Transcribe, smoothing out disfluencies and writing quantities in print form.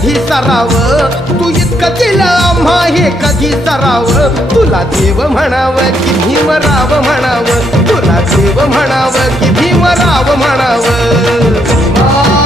कधी सराव, तू इतकं केलं आम्हा हे कधी सराव. तुला देव म्हणावं की भीमराव म्हणावं, तुला देव म्हणावं की भीमराव म्हणावं.